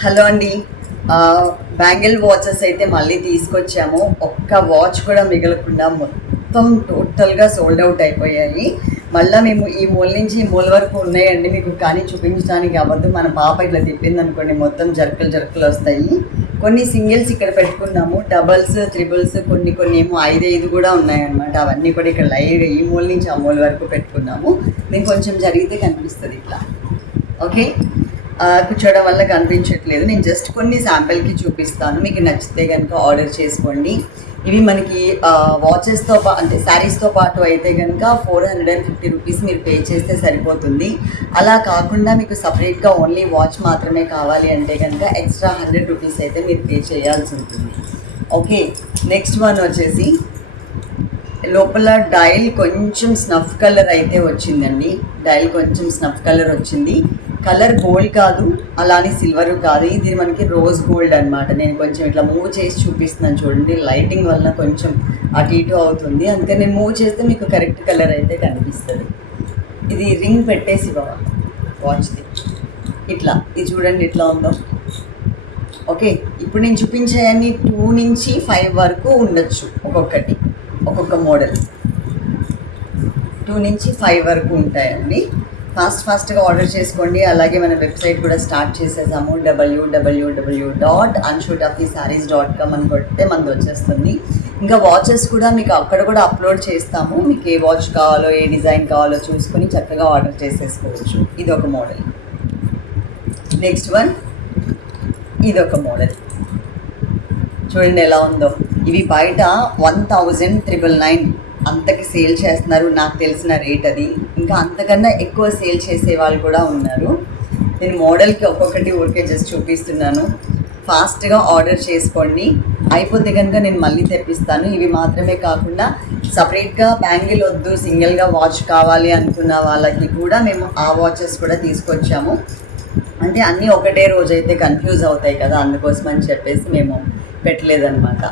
Hello అండి. Bangle watches అయితే మళ్ళీ తీసుకొచ్చాము. ఒక్క వాచ్ కూడా మిగలకుండా మొత్తం టోటల్గా సోల్డ్ అవుట్ అయిపోయాయి. మళ్ళీ మేము ఈ మూల నుంచి ఈ మూల వరకు ఉన్నాయండి మీకు, కానీ చూపించడానికి అవ్వదు. మన పాప ఇట్లా తిప్పింది అనుకోండి మొత్తం జర్కలు జర్కలు వస్తాయి. కొన్ని సింగిల్స్ ఇక్కడ పెట్టుకున్నాము, డబల్స్ త్రిబుల్స్ కొన్ని కొన్ని ఏమో 5 కూడా ఉన్నాయన్నమాట. అవన్నీ కూడా ఇక్కడ లైవ్గా ఈ మూల నుంచి ఆ మూల వరకు పెట్టుకున్నాము. మేము కొంచెం జరిగితే కనిపిస్తుంది ఇట్లా. ఓకే, కూర్చోవడం వల్ల కనిపించట్లేదు. నేను జస్ట్ కొన్ని శాంపిల్కి చూపిస్తాను, మీకు నచ్చితే కనుక ఆర్డర్ చేసుకోండి. ఇవి మనకి వాచెస్తో అంటే శారీస్తో పాటు అయితే కనుక 450 రూపీస్ మీరు పే చేస్తే సరిపోతుంది. అలా కాకుండా మీకు సపరేట్గా ఓన్లీ వాచ్ మాత్రమే కావాలి అంటే కనుక ఎక్స్ట్రా 100 రూపీస్ అయితే మీరు పే చేయాల్సి ఉంటుంది. ఓకే, నెక్స్ట్ వన్ వచ్చేసి లోపల డైల్ కొంచెం స్నఫ్ కలర్ అయితే వచ్చిందండి. డైల్ కొంచెం స్నఫ్ కలర్ వచ్చింది. కలర్ గోల్డ్ కాదు, అలానే సిల్వర్ కాదు, ఇది మనకి రోజ్ గోల్డ్ అనమాట. నేను కొంచెం ఇట్లా మూవ్ చేసి చూపిస్తున్నాను చూడండి, లైటింగ్ వలన కొంచెం అటు ఇటు అవుతుంది, అందుకని నేను మూవ్ చేస్తే మీకు కరెక్ట్ కలర్ అయితే కనిపిస్తుంది. ఇది రింగ్ పెట్టేసి వాచ్ది ఇట్లా, ఇది చూడండి ఇట్లా ఉందో. ఓకే, ఇప్పుడు నేను చూపించేవన్నీ 2 నుంచి 5 వరకు ఉండొచ్చు, ఒక్కొక్క మోడల్ 2 నుంచి 5 వరకు ఉంటాయండి. ఫాస్ట్గా ఆర్డర్ చేసుకోండి. అలాగే మన వెబ్సైట్ కూడా స్టార్ట్ చేసేసాము, www.anshutuffysarees.com అని కొడితే మనకు వచ్చేస్తుంది. ఇంకా వాచెస్ కూడా మీకు అక్కడ కూడా అప్లోడ్ చేస్తాము. మీకు ఏ వాచ్ కావాలో ఏ డిజైన్ కావాలో చూసుకొని చక్కగా ఆర్డర్ చేసేసుకోవచ్చు. ఇది ఒక మోడల్. నెక్స్ట్ వన్ ఇదొక మోడల్, చూడండి ఎలా ఉందో. ఇవి బయట 1999 అంతకి సేల్ చేస్తున్నారు, నాకు తెలిసిన రేట్ అది. ఇంకా అంతకన్నా ఎక్కువ సేల్ చేసే వాళ్ళు కూడా ఉన్నారు. నేను మోడల్కి ఒక్కొక్కటి ఊరికే జస్ట్ చూపిస్తున్నాను. ఫాస్ట్గా ఆర్డర్ చేసుకోండి, అయిపోతే కనుక నేను మళ్ళీ తెప్పిస్తాను. ఇవి మాత్రమే కాకుండా సపరేట్గా బ్యాంగిల్ వద్దు, సింగిల్గా వాచ్ కావాలి అనుకున్న వాళ్ళకి కూడా మేము ఆ వాచెస్ కూడా తీసుకొచ్చాము. అంటే అన్నీ ఒకటే రోజు అయితే కన్ఫ్యూజ్ అవుతాయి కదా, అందుకోసం అని చెప్పేసి మేము పెట్టలేదన్నమాట.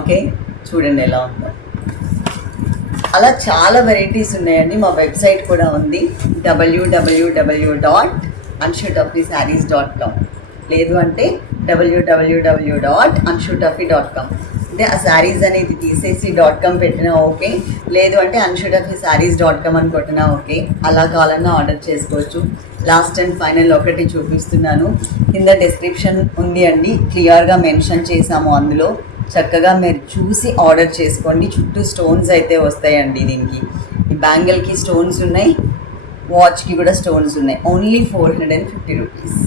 ఓకే, చూడండి ఎలా ఉందో. అలా చాలా వెరైటీస్ ఉన్నాయండి. మా వెబ్సైట్ కూడా ఉంది, www.anshutuffysarees.com, లేదు అంటే www.anshutuffy.com. అంటే ఆ శారీస్ అనేది తీసేసి .com పెట్టినా ఓకే, లేదు అంటే anshutuffysarees.com అని కొట్టినా ఓకే. అలా కావాలన్నా ఆర్డర్ చేసుకోవచ్చు. లాస్ట్ అండ్ ఫైనల్ ఒకటి చూపిస్తున్నాను, కింద డిస్క్రిప్షన్ ఉంది అండి, క్లియర్గా మెన్షన్ చేసాము. అందులో చక్కగా మీరు చూసి ఆర్డర్ చేసుకోండి. చుట్టూ స్టోన్స్ అయితే వస్తాయండి దీనికి. ఈ బ్యాంగిల్కి స్టోన్స్ ఉన్నాయి, వాచ్కి కూడా స్టోన్స్ ఉన్నాయి. Only 450 rupees.